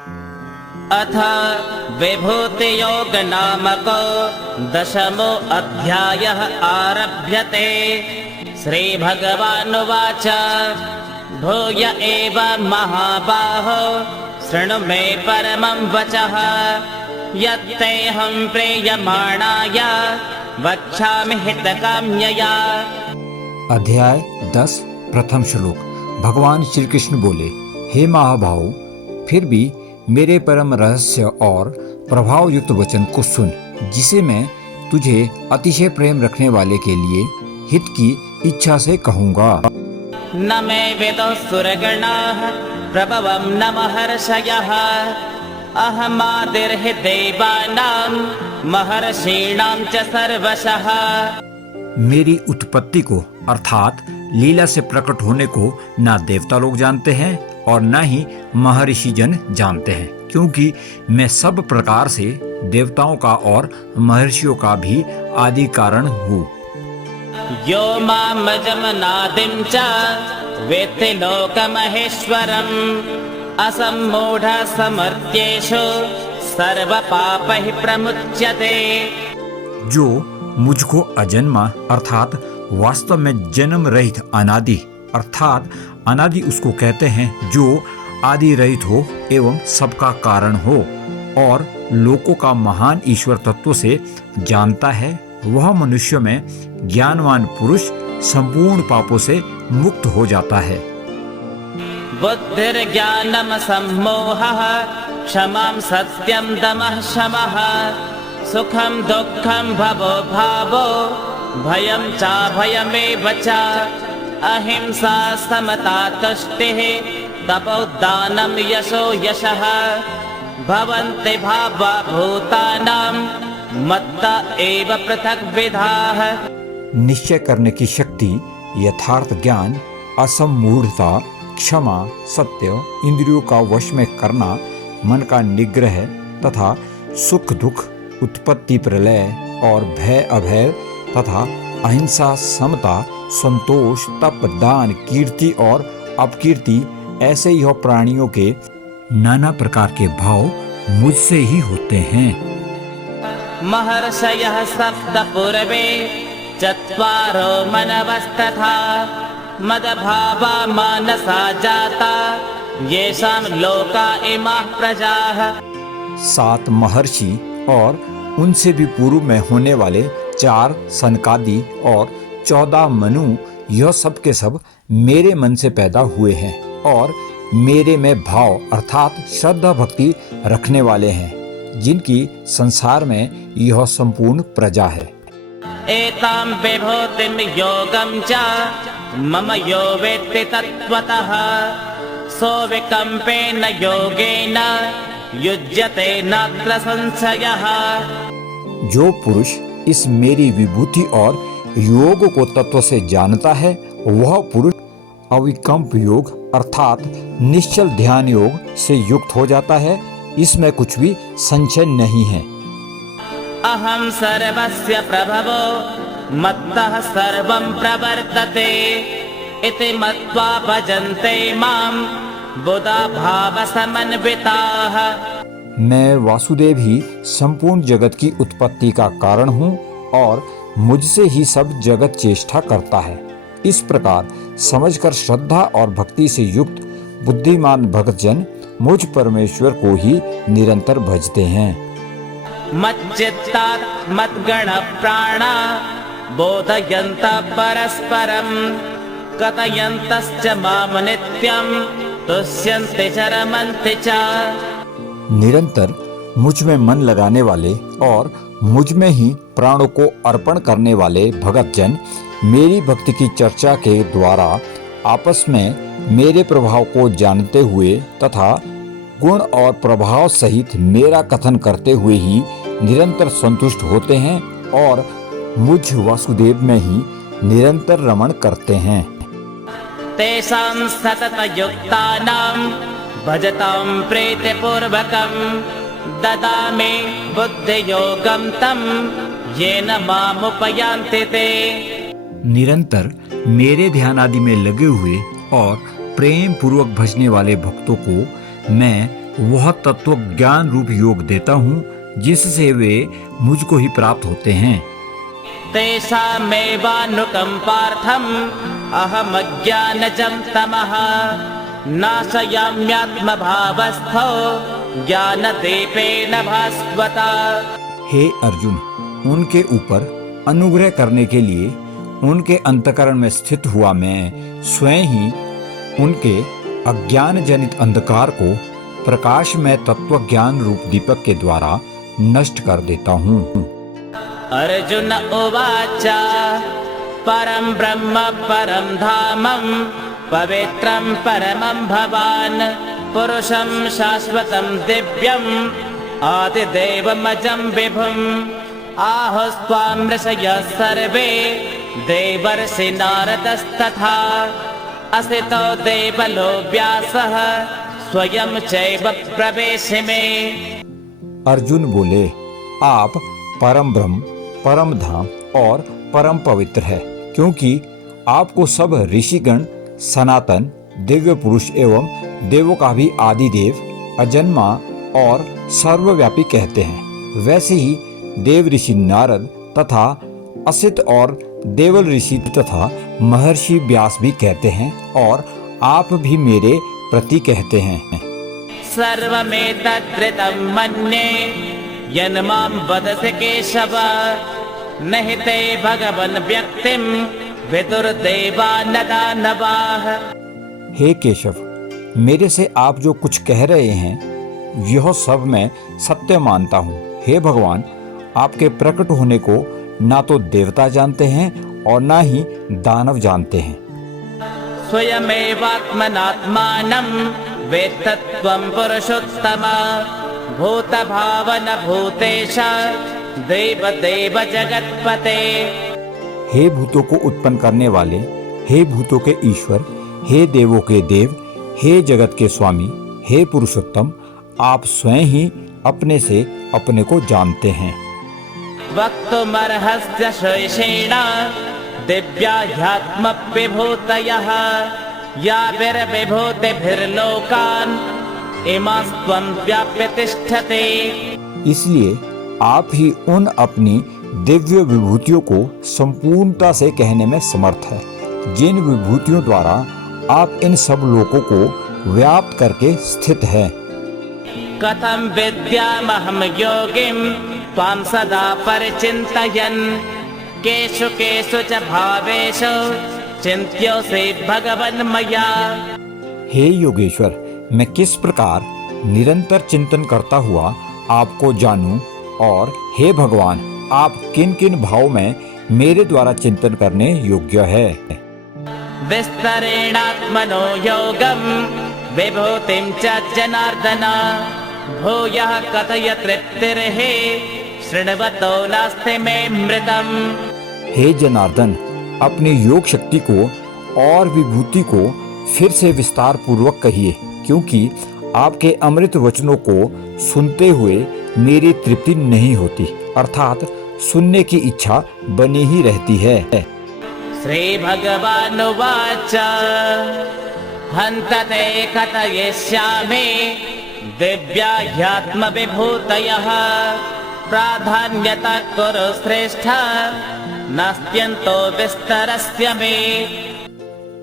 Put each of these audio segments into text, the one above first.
अथ विभूतियोग नामको 10मो अध्यायः आरभ्यते। श्रीभगवानुवाच भूय एव महाबाहो शृणु मे परमं वचः यत्तेऽहं प्रेयमाणाय वक्ष्यामि हितकाम्यया। अध्याय 10 प्रथम श्लोक। भगवान श्री कृष्ण बोले, हे महाबाहो, फिर भी मेरे परम रहस्य और प्रभाव युक्त वचन को सुन, जिसे मैं तुझे अतिशय प्रेम रखने वाले के लिए हित की इच्छा से कहूँगा। न मे विदुः सुरगणाः प्रभवं न महर्षयः अहमादिर्हि देवानां महर्षीणां च सर्वशः। मेरी उत्पत्ति को अर्थात लीला से प्रकट होने को ना देवता लोग जानते हैं और न ही महर्षि जन जानते हैं, क्योंकि मैं सब प्रकार से देवताओं का और महर्षियों का भी आदि कारण हूँ। यो मामजमनादिं च वेत्ति लोकमहेश्वरम् असम्मूढ समर्थ्येषु सर्वपापैः प्रमुच्यते। जो मुझको अजन्मा अर्थात वास्तव में जन्म रहित अनादि अर्थात अनादि उसको कहते हैं जो आदि रहित हो एवं सबका कारण हो और लोकों का महान ईश्वर तत्व से जानता है, वह मनुष्य में ज्ञानवान पुरुष संपूर्ण पापों से मुक्त हो जाता है। बुद्धिर्ज्ञानम सम्मोहः क्षमां सत्यं दमः शमः सुखं दुःखं भवो भावो भयं चाभयमेव च अहिंसा समता तुष्टिः तपोदानं यशो यशः भवन्ति भावा भूतानां मत्ता एव पृथग्विधाः। निश्चय करने की शक्ति, यथार्थ ज्ञान, असम्मूढ़ता, क्षमा, सत्य, इंद्रियों का वश में करना, मन का निग्रह तथा सुख दुख, उत्पत्ति प्रलय और भय अभय तथा अहिंसा, समता, संतोष, तप, दान, कीर्ति और अपकीर्ति, ऐसे ही प्राणियों के नाना प्रकार के भाव मुझसे ही होते हैं। महर्षयः सप्त पूर्वे चत्वारो मनवस्तथा मदभावा मानसा जाता येषां लोका इमाः प्रजाः। 7 महर्षि और उनसे भी पूर्व में होने वाले 4 सनकादि और 14 मनु, यह सब के सब मेरे मन से पैदा हुए हैं और मेरे में भाव अर्थात श्रद्धा भक्ति रखने वाले हैं, जिनकी संसार में यह संपूर्ण प्रजा है। एतां विभूतिं योगं च मम यो वेत्ति तत्त्वतः सोऽविकम्पेन योगेन युज्यते नात्र संशयः। जो पुरुष इस मेरी विभूति और योग को तत्व से जानता है, वह पुरुष अविकम्प योग अर्थात निश्चल ध्यान योग से युक्त हो जाता है, इसमें कुछ भी संशय नहीं है। अहं सर्वस्य प्रभवो मत्तः सर्वं प्रवर्तते इति मत्वा भजन्ते मां बुधा भाव समन्विताः। मैं वासुदेव ही संपूर्ण जगत की उत्पत्ति का कारण हूँ और मुझसे ही सब जगत चेष्टा करता है। इस प्रकार समझकर श्रद्धा और भक्ति से युक्त बुद्धिमान भक्तजन मुझ परमेश्वर को ही निरंतर भजते हैं। मच्चित्तात् मद्गण प्राणा बोधयन्त परस्परं कथयन्तश्च मां नित्यं तुष्यन्ति च रमन्ति च। निरंतर मुझ में मन लगाने वाले और मुझ में ही प्राणों को अर्पण करने वाले भगतजन मेरी भक्ति की चर्चा के द्वारा आपस में मेरे प्रभाव को जानते हुए तथा गुण और प्रभाव सहित मेरा कथन करते हुए ही निरंतर संतुष्ट होते हैं और मुझ वासुदेव में ही निरंतर रमण करते हैं। तेषां सततयुक्तानां भजतां प्रीतिपूर्वकं ददामि बुद्धियोगं तं येन मामुपयान्ति ते। निरंतर मेरे ध्यान आदि में लगे हुए और प्रेम पूर्वक भजने वाले भक्तों को मैं वह तत्व ज्ञान रूप योग देता हूँ जिससे वे मुझको ही प्राप्त होते हैं। तेषामेवानुकम्पार्थम् अहमज्ञानजं तमः नाशयाम्यात्मभावस्थो ज्ञानदीपेन भास्वता। हे अर्जुन, उनके ऊपर अनुग्रह करने के लिए उनके अंतःकरण में स्थित हुआ मैं स्वयं ही उनके अज्ञान जनित अंधकार को प्रकाशमय तत्व ज्ञान रूप दीपक के द्वारा नष्ट कर देता हूँ। अर्जुन उवाच परं ब्रह्म परं धामं पवित्रं परमं भवान् पुरुषं शाश्वतं दिव्यम् आदिदेवमजं विभुम् आहुस्त्वां ऋषयः सर्वे देवर्षि नारदस्तथा असितो देवलो व्यासः स्वयं चैव प्रवेशिमे। अर्जुन बोले, आप परम ब्रह्म, परम धाम और परम पवित्र है, क्योंकि आपको सब ऋषिगण सनातन दिव्य पुरुष एवं देवों का भी आदि देव, अजन्मा और सर्वव्यापी कहते हैं। वैसे ही देव ऋषि नारद तथा असित और देवल ऋषि तथा महर्षि व्यास भी कहते हैं और आप भी मेरे प्रति कहते हैं। सर्वमेतद्ऋतं मन्ये यन्मां वदसि केशव न हि ते भगवन् व्यक्तिं विदुर्देवान् दानवाः। हे केशव, मेरे से आप जो कुछ कह रहे हैं यह सब मैं सत्य मानता हूँ। हे भगवान, आपके प्रकट होने को ना तो देवता जानते हैं और ना ही दानव जानते हैं। स्वयमेवात्मनात्मानं वेत्तत्वं पुरुषोत्तम भूतभावन भूतेश देवदेव जगत्पते। हे भूतों को उत्पन्न करने वाले, हे भूतों के ईश्वर, हे देवों के देव, हे जगत के स्वामी, हे पुरुषोत्तम, आप स्वयं ही अपने से अपने को जानते हैं। वक्तुमर्हस्य शेषेण दिव्याह्यात्मविभूतयः याभिर्विभूतिभिर्लोकान् इमास्त्वं व्याप्य तिष्ठते। इसलिए आप ही उन अपनी दिव्य विभूतियों को संपूर्णता से कहने में समर्थ है, जिन विभूतियों द्वारा आप इन सब लोकों को व्याप्त करके स्थित है। कथं विद्यामहं योगिं त्वां सदा परिचिन्तयन् केषु केषु च भावेषु चिन्त्योऽसि भगवन् मया। हे योगेश्वर, मैं किस प्रकार निरंतर चिंतन करता हुआ आपको जानूं और हे भगवान, आप किन किन भाव में मेरे द्वारा चिंतन करने योग्य है। विस्तरेणात्मनो योगं विभूतिं च जनार्दन भूयः कथय तृप्तिर्हि शृण्वतो नास्ति मे मृतम्। हे जनार्दन, अपनी योग शक्ति को और विभूति को फिर से विस्तार पूर्वक कहिए, क्योंकि आपके अमृत वचनों को सुनते हुए मेरी तृप्ति नहीं होती, अर्थात सुनने की इच्छा बनी ही रहती है। श्री भगवानुवाच हन्त ते कथयिष्यामि दिव्याह्यात्मविभूतयः प्राधान्यतः कुरु श्रेष्ठ नास्त्यन्तो विस्तरस्य मे।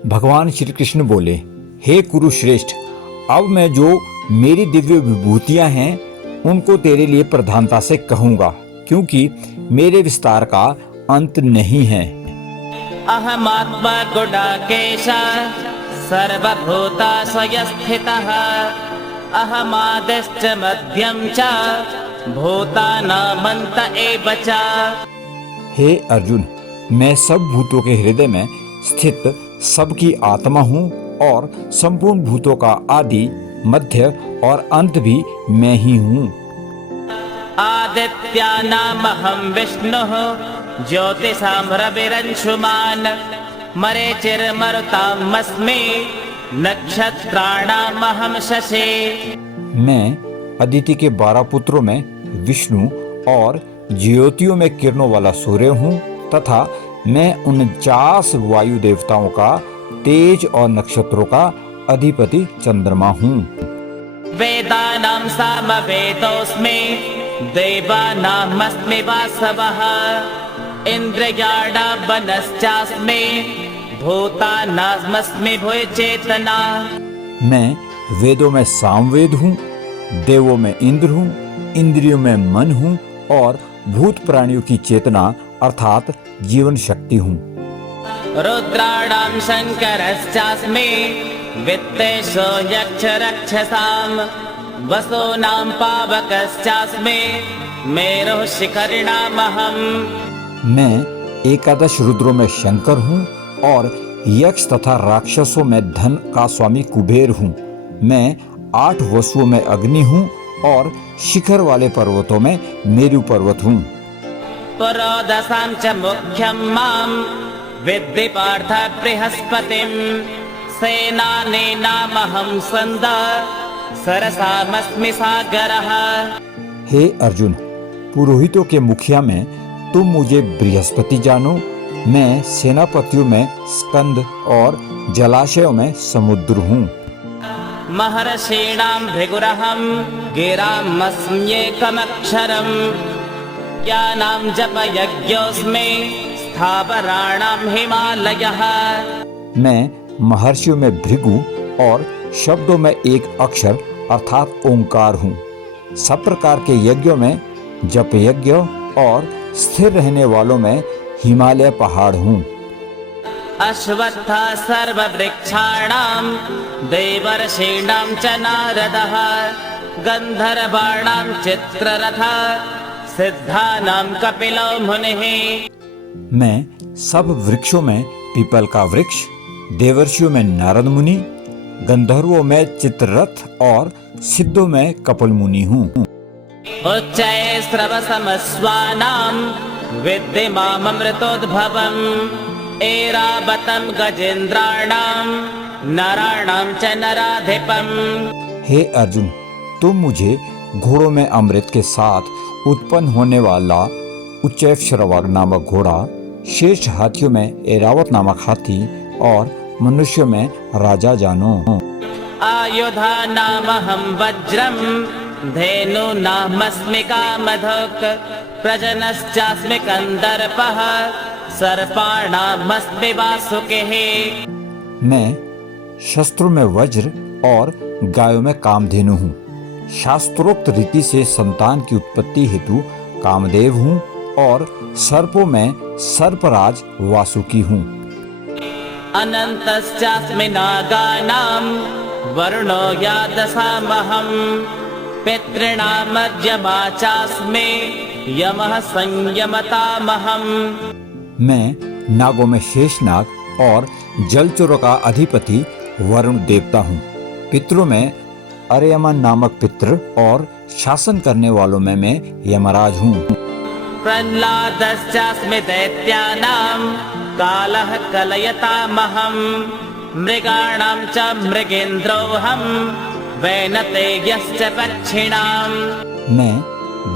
भगवान श्री कृष्ण बोले, हे कुरुश्रेष्ठ, अब मैं जो मेरी दिव्य विभूतियां हैं उनको तेरे लिए प्रधानता से कहूंगा, क्योंकि मेरे विस्तार का अंत नहीं है। अहमात्मा गुडाकेश सर्वभूताशयस्थितः अहमादिश्च मध्यं च भूतानामन्त एव च। हे अर्जुन, मैं सब भूतों के हृदय में स्थित सबकी आत्मा हूँ और संपूर्ण भूतों का आदि, मध्य और अंत भी मैं ही हूँ। आदित्यानामहं विष्णुः ज्योतिषां रविरंशुमान् मरीचिर्मरुतामस्मि नक्षत्राणामहं शशि। मैं अदिति के 12 पुत्रों में विष्णु और ज्योतियों में किरणों वाला सूर्य हूँ तथा मैं 49 वायु देवताओं का तेज और नक्षत्रों का अधिपति चंद्रमा हूँ। वेदानां सामवेदोऽस्मि देवानामस्मि वासवः इन्द्रियाणां मनश्चास्मि भूतानामस्मि भुवि-चेतना। मैं वेदों में सामवेद हूँ, देवों में इंद्र हूँ, इंद्रियों में मन हूँ और भूत प्राणियों की चेतना अर्थात जीवन शक्ति हूँ। रुद्राणां शङ्करश्चास्मि वित्तेषु यक्षरक्षसां वसूनां पावकश्चास्मि मेरुः शिखरिणामहम्। मैं एकादश रुद्रों में शंकर हूँ और यक्ष तथा राक्षसों में धन का स्वामी कुबेर हूँ। मैं 8 वसुओं में अग्नि हूँ और शिखर वाले पर्वतों में मेरु पर्वत हूँ। पुरोदसां च मुख्यं मां विद्धि पार्थ बृहस्पतिं सेनानीनामहं सन्दः सरसामस्मि सागरः। हे अर्जुन, पुरोहितों के मुखिया में तुम मुझे बृहस्पति जानो। मैं सेनापतियों में स्कंद और जलाशयों में समुद्र हूँ। महर्षीणां भृगुरहं गिरामस्म्येकमक्षरम् ज्ञानां जपयज्ञोऽस्मि स्थावराणां हिमालयः। मैं महर्षियों में भृगु और शब्दों में एक अक्षर अर्थात ओंकार हूँ। सब प्रकार के यज्ञों में जप यज्ञ और स्थिर रहने वालों में हिमालय पहाड़ हूँ। अश्वत्थः सर्ववृक्षाणां देवर्षीणां च नारदः गन्धर्वाणां चित्ररथः सिद्धानां कपिलो मुनिः। मैं सब वृक्षों में पीपल का वृक्ष, देवर्षियों में नारद मुनि, गंधर्वों में चित्ररथ और सिद्धों में कपिल मुनि हूँ। उच्चैः स्रवसमस्वानां विद्धि माममृतोद्भवम् ऐरावतं गजेन्द्राणां नराणां च नराधिपम्। हे अर्जुन, तुम मुझे घोड़ों में अमृत के साथ उत्पन्न होने वाला उच्चैःश्रवा नामक घोड़ा, शेष हाथियों में ऐरावत नामक हाथी और मनुष्यों में राजा जानो। आयुधानामहं वज्रं धेनूनामस्मि कामधुक् प्रजनश्चास्मि कन्दर्पः सर्पाणामस्मि वासुकिः। मैं शस्त्रों में वज्र और गायों में कामधेनु हूँ। शास्त्रोक्त रीति से संतान की उत्पत्ति हेतु कामदेव हूँ और सर्पों में सर्पराज वासुकी हूँ। अनन्तश्चास्मि नागानां वरुणो यादसामहं पितॄणामर्यमा चास्मि यमः संयमतामहम्। मैं नागों में शेषनाग और जलचरों का अधिपति वरुण देवता हूँ। पितरों में अर्यमा नामक पितृ और शासन करने वालों में मैं यमराज हूँ। प्रह्लादश्चास्मि दैत्यानां कालः कलयतामहं मृगाणां च मृगेन्द्रोऽहं वैनतेयश्च पक्षिणाम्। मैं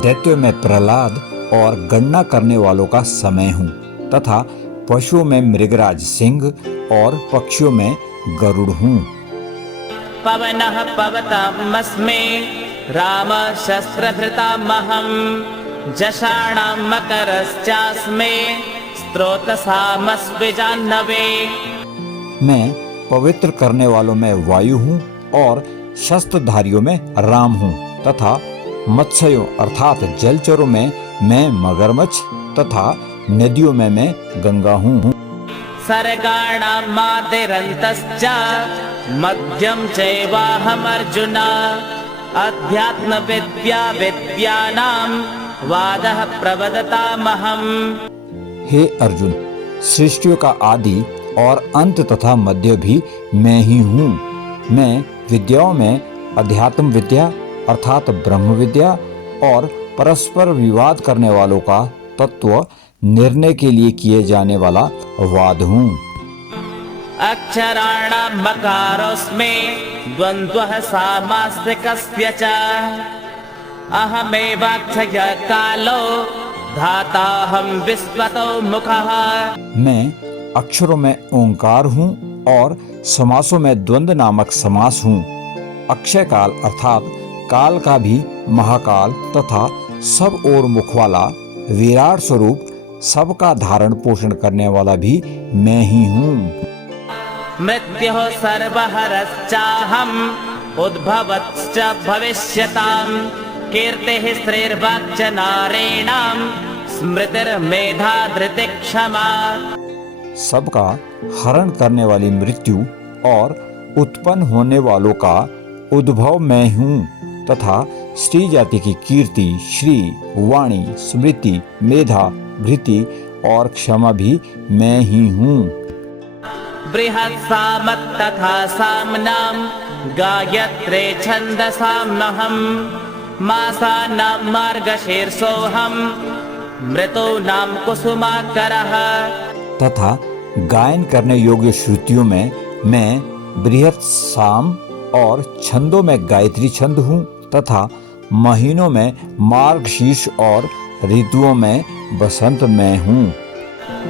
दैत्यों में प्रहलाद और गणना करने वालों का समय हूँ तथा पशुओं में मृगराज सिंह और पक्षियों में गरुड़ हूँ। पवनः पवतामस्मि रामः शस्त्रभृतामहं जषाणां मकरश्चास्मि स्रोतसामस्मि जाह्नवी। मैं पवित्र करने वालों में वायु हूँ और शस्त्रधारियों में राम हूँ तथा मत्स्यों अर्थात जलचरों में मैं मगरमच्छ तथा नदियों में मैं गंगा हूँ। सर्गाणां मातिरन्तश्च मध्यं चैवाहमर्जुन अध्यात्मविद्या विद्यानां वादः प्रवदतामहम्। हे अर्जुन, सृष्टियों का आदि और अंत तथा मध्य भी मैं ही हूँ। मैं विद्याओं में अध्यात्म विद्या अर्थात ब्रह्म विद्या और परस्पर विवाद करने वालों का तत्व निर्णय के लिए किए जाने वाला वाद हूँ। अक्षराणां मकारोऽस्मि द्वन्द्वः सामासिकस्य च अहमेवाक्षय कालो धाताहं विश्वतो मुखः। मैं अक्षरों में ओंकार हूँ और समासों में द्वंद्व नामक समास हूँ। अक्षय काल अर्थात काल का भी महाकाल तथा सब ओर मुख वाला विराट स्वरूप सबका धारण पोषण करने वाला भी मैं ही हूँ। मृत्युः सर्वहरश्चाहम् उद्भवश्च भविष्यताम् कीर्तिः श्रीर्वाक्च नारेणाम् स्मृतिर्मेधा धृतिः क्षमा। सबका हरण करने वाली मृत्यु और उत्पन्न होने वालों का उद्भव मैं हूँ तथा स्त्री जाति की कीर्ति, श्री, वाणी, स्मृति, मेधा, धृति और क्षमा भी मैं ही हूँ। बृहत् सामत् तथा साम्नां गायत्रे छन्दसामहम् मासानां मार्गशीर्षोऽहम् मृतूनां कुसुमाकरः। तथा गायन करने योग्य श्रुतियों में मैं बृहत् साम और छंदों में गायत्री छंद हूँ तथा महीनों में मार्गशीर्ष और ऋतुओं में बसंत मैं हूँ।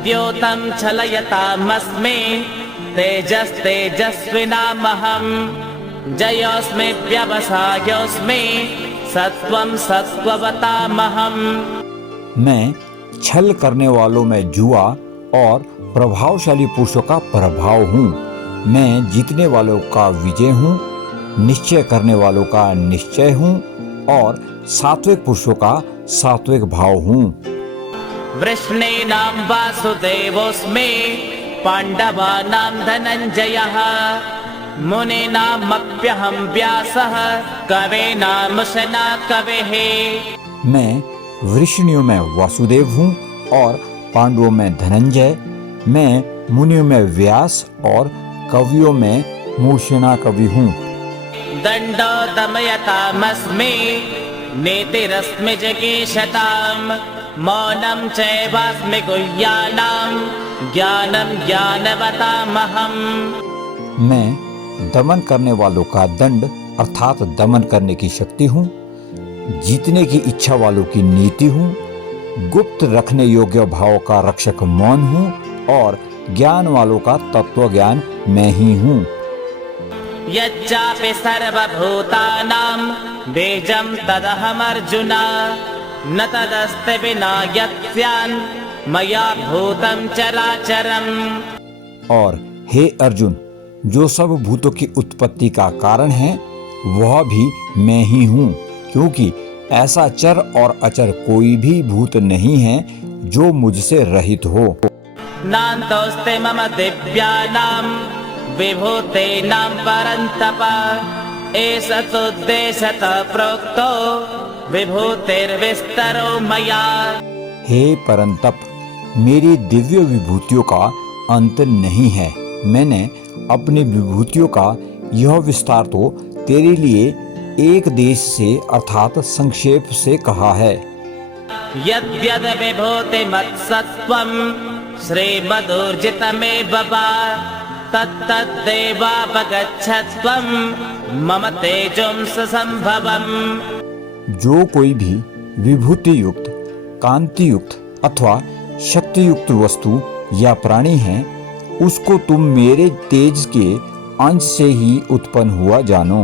द्योतं छलयतामस्मि तेजस्तेजस्विनामहम् जयोऽस्मि व्यवसायोऽस्मि सत्वं सत्त्ववतामहम्। मैं छल करने वालों में जुआ और प्रभावशाली पुरुषों का प्रभाव हूँ। मैं जीतने वालों का विजय हूँ, निश्चय करने वालों का निश्चय हूँ और सात्विक पुरुषों का सात्विक भाव हूँ। वृष्णीनां वासुदेवोऽस्मि पाण्डवानां धनञ्जयः मुनीनामप्यहं व्यासः कवीनामुशना कविः। मैं वृष्णियों में वासुदेव हूँ और पांडवों में धनंजय, मैं मुनियों में व्यास और कवियों में मूषणा कवि हूँ। दण्डो दमयतामस्मि नीतिरस्मि जिगीषताम् मौनं चैवास्मि गुह्यानां ज्ञानं ज्ञानवतामहम्। मैं दमन करने वालों का दंड अर्थात दमन करने की शक्ति हूँ, जीतने की इच्छा वालों की नीति हूँ, गुप्त रखने योग्य भाव का रक्षक मौन हूँ और ज्ञान वालों का तत्व ज्ञान मैं ही हूँ। यच्चापि सर्वभूतानां बीजं तदहमर्जुन न तदस्ति विना यत्स्यान् मया भूतं चराचरम्। और हे अर्जुन, जो सब भूतों की उत्पत्ति का कारण है वह भी मैं ही हूँ, क्योंकि ऐसा चर और अचर कोई भी भूत नहीं है जो मुझसे रहित हो। नान्तोऽस्ति मम दिव्यानां विभूतेनां परन्तप एष तुद्देशतः प्रोक्तो विभूतिर्विस्तरो मया। हे परंतप, मेरी दिव्य विभूतियों का अंत नहीं है। मैंने अपनी विभूतियों का यह विस्तार तो तेरे लिए एक देश से अर्थात संक्षेप से कहा है। यद्यद् विभूतिमत्सत्त्वं श्रीमदूर्जितमेव वा तत्तद्देवापगच्छत्वं मम तेजोंस संभवम्। जो कोई भी विभूति युक्त, कांति युक्त अथवा शक्ति युक्त वस्तु या प्राणी है, उसको तुम मेरे तेज के अंश से ही उत्पन्न हुआ जानो।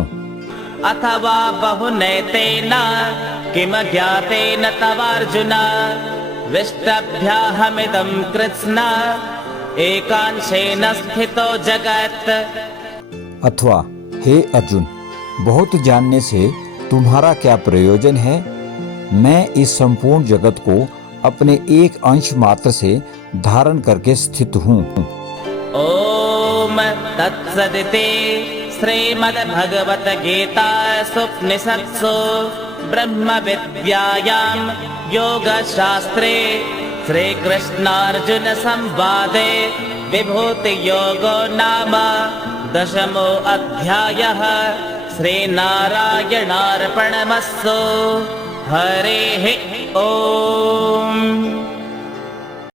अथवा बहुनैतेन किम ज्ञातेन तवार्जुन विष्टभ्याहमिदं कृत्स्न एकांशेन स्थितो जगत्। अथवा हे अर्जुन, बहुत जानने से तुम्हारा क्या प्रयोजन है? मैं इस संपूर्ण जगत को अपने एक अंश मात्र से धारण करके स्थित हूँ। ओम तत्सदिति श्रीमद्भगवद्गीतासु उपनिषत्सु ब्रह्मविद्यायां योगशास्त्रे श्रीकृष्णार्जुन संवादे विभूतियोगो नाम 10मो अध्यायः। श्रीनारायणार्पणमस्तु। हरिः ओम्।